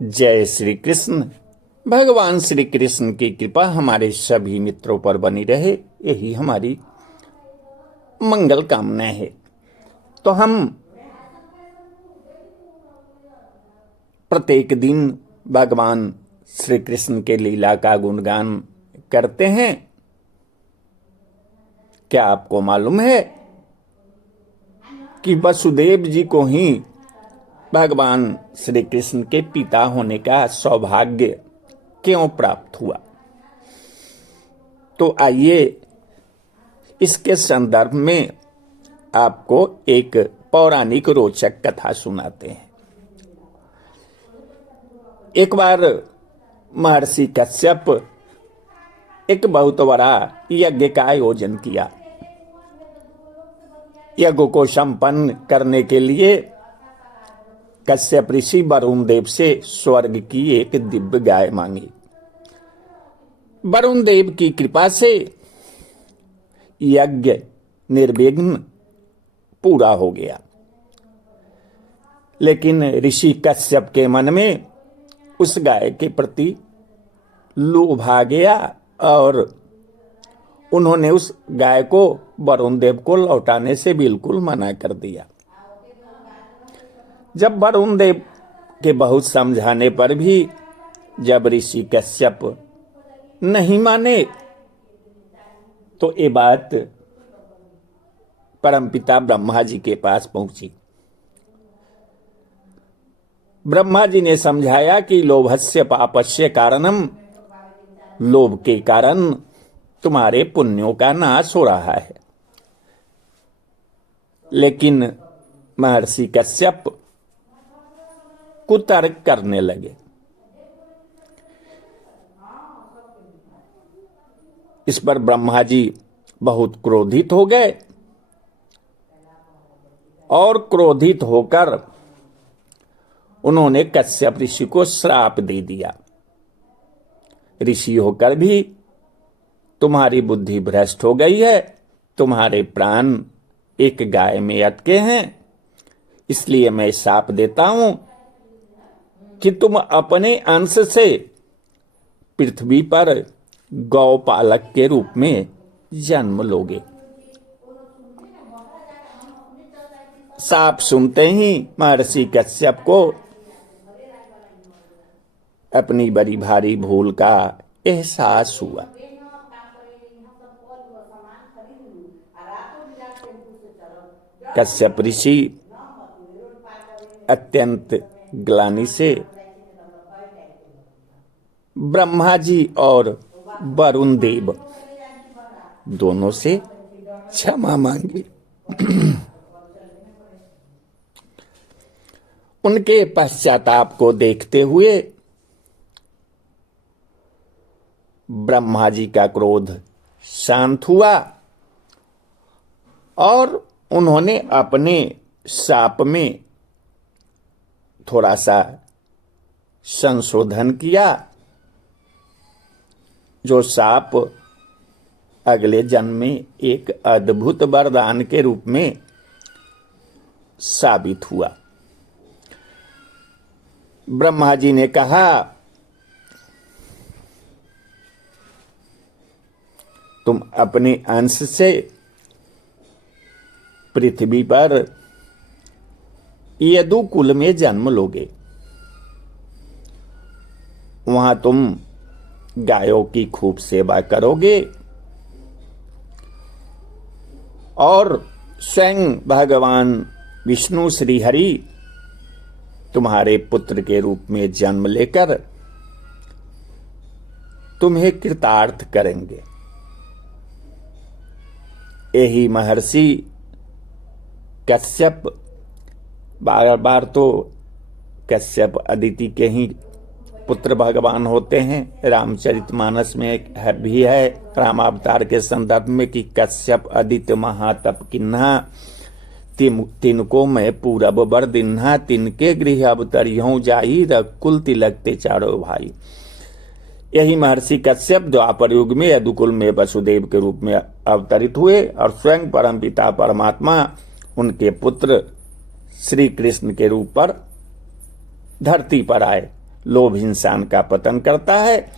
जय श्री कृष्ण। भगवान श्री कृष्ण की कृपा हमारे सभी मित्रों पर बनी रहे, यही हमारी मंगल कामना है। तो हम प्रत्येक दिन भगवान श्री कृष्ण के लीला का गुणगान करते हैं। क्या आपको मालूम है कि वसुदेव जी को ही भगवान श्री कृष्ण के पिता होने का सौभाग्य क्यों प्राप्त हुआ? तो आइए इसके संदर्भ में आपको एक पौराणिक रोचक कथा सुनाते हैं। एक बार महर्षि कश्यप एक बहुत बड़ा यज्ञ का आयोजन किया। यज्ञ को संपन्न करने के लिए कश्यप ऋषि वरुण देव से स्वर्ग की एक दिव्य गाय मांगी। वरुण देव की कृपा से यज्ञ निर्विघ्न पूरा हो गया, लेकिन ऋषि कश्यप के मन में उस गाय के प्रति लोभ आ गया और उन्होंने उस गाय को वरुण देव को लौटाने से बिल्कुल मना कर दिया। जब वरुण देव के बहुत समझाने पर भी जब ऋषि कश्यप नहीं माने तो ये बात परमपिता ब्रह्मा जी के पास पहुंची। ब्रह्मा जी ने समझाया कि लोभस्य पापस्य कारणम, लोभ के कारण तुम्हारे पुण्यों का नाश हो रहा है। लेकिन महर्षि कश्यप कुतर्क करने लगे। इस पर ब्रह्मा जी बहुत क्रोधित हो गए और क्रोधित होकर उन्होंने कश्यप ऋषि को श्राप दे दिया। ऋषि होकर भी तुम्हारी बुद्धि भ्रष्ट हो गई है, तुम्हारे प्राण एक गाय में अटके हैं, इसलिए मैं श्राप देता हूं कि तुम अपने अंश से पृथ्वी पर गौपालक के रूप में जन्म लोगे। श्राप सुनते ही महर्षि कश्यप को अपनी बड़ी भारी भूल का एहसास हुआ। कश्यप ऋषि अत्यंत ग्लानि से ब्रह्मा जी और वरुण देव दोनों से क्षमा मांगी। उनके पश्चाताप को देखते हुए ब्रह्मा जी का क्रोध शांत हुआ और उन्होंने अपने शाप में थोड़ा सा संशोधन किया, जो शाप अगले जन्म में एक अद्भुत वरदान के रूप में साबित हुआ। ब्रह्मा जी ने कहा, तुम अपने अंश से पृथ्वी पर यदुकुल में जन्म लोगे। वहां तुम गायों की खूब सेवा करोगे और स्वयं भगवान विष्णु श्री हरि तुम्हारे पुत्र के रूप में जन्म लेकर तुम्हें कृतार्थ करेंगे। यही महर्षि कश्यप, बार बार तो कश्यप अदिति के ही पुत्र भगवान होते हैं। रामचरितमानस में भी है रामावतार के संदर्भ में कि कश्यप अदिति महातप किन्हा, तिनको मैं पूरब बर दिन्हा, तिनके गृह अवतरियों जाई, रकुल तिलकते चारों भाई। यही महर्षि कश्यप द्वापर युग में यदुकुल में वसुदेव के रूप में अवतरित हुए और स्वयं परमपिता परमात्मा उनके पुत्र श्री कृष्ण के रूप पर धरती पर आए लोभ इंसान का पतन करता है।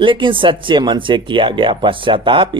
लेकिन सच्चे मन से किया गया पश्चाताप